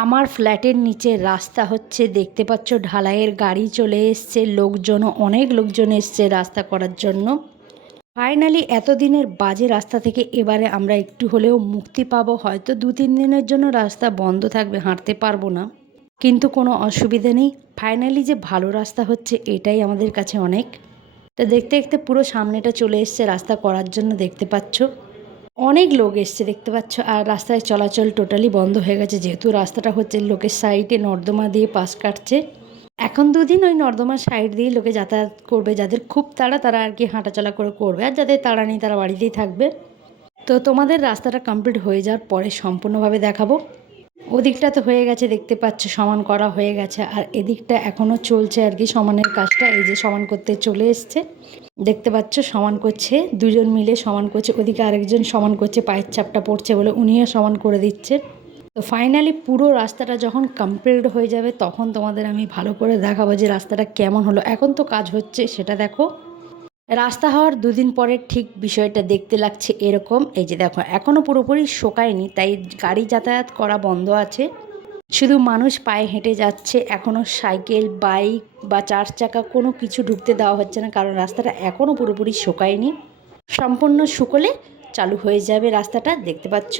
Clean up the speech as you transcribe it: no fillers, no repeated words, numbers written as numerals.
আমার ফ্ল্যাটের নিচে রাস্তা হচ্ছে, দেখতে পাচ্ছ ঢালাইয়ের গাড়ি চলে এসছে, লোকজনও অনেক লোকজন এসছে রাস্তা করার জন্য। ফাইনালি এতদিনের বাজে রাস্তা থেকে এবারে আমরা একটু হলেও মুক্তি পাবো। হয়তো 2-3 দিনের জন্য রাস্তা বন্ধ থাকবে, হাঁটতে পারবো না, কিন্তু কোনো অসুবিধা নেই। ফাইনালি যে ভালো রাস্তা হচ্ছে এটাই আমাদের কাছে অনেক। তো দেখতে দেখতে পুরো সামনেটা চলে এসছে রাস্তা করার জন্য, দেখতে পাচ্ছ অনেক লোক এসছে দেখতে পাচ্ছ। আর রাস্তায় চলাচল টোটালি বন্ধ হয়ে গেছে, যেহেতু রাস্তাটা হচ্ছে লোকের সাইডে নর্দমা দিয়ে পাশ কাটছে। এখন 2 দিন ওই নর্দমার সাইড দিয়ে লোকে যাতায়াত করবে, যাদের খুব তাড়া তারা আর কি হাঁটাচলা করবে, আর যাদের তাড়া নেই তারা বাড়িতেই থাকবে। তো তোমাদের রাস্তাটা কমপ্লিট হয়ে যাওয়ার পরে সম্পূর্ণভাবে দেখাবো। ওদিকটা তো হয়ে গেছে, দেখতে পাচ্ছ সমান করা হয়ে গেছে, আর এদিকটা এখনও চলছে আর কি সমানের কাজটা। এই যে সমান করতে চলে এসছে, দেখতে পাচ্ছ সমান করছে, দুজন মিলে সমান করছে। ওদিকে আরেকজন সমান করছে, পায়ের চাপটা পড়ছে বলে উনিও সমান করে দিচ্ছে। তো ফাইনালি পুরো রাস্তাটা যখন কমপ্লিট হয়ে যাবে তখন তোমাদের আমি ভালো করে দেখাবো যে রাস্তাটা কেমন হলো। এখন তো কাজ হচ্ছে সেটা দেখো। রাস্তা হওয়ার 2 দিন পরে ঠিক বিষয়টা দেখতে লাগছে এরকম। এই যে দেখো এখনও পুরোপুরি শোকায়নি, তাই গাড়ি যাতায়াত করা বন্ধ আছে, শুধু মানুষ পায়ে হেঁটে যাচ্ছে। এখনও সাইকেল, বাইক বা 4 চাকা কোনো কিছু ঢুকতে দেওয়া হচ্ছে না, কারণ রাস্তাটা এখনও পুরোপুরি শোকায়নি। সম্পূর্ণ শুকোলে চালু হয়ে যাবে রাস্তাটা, দেখতে পাচ্ছ।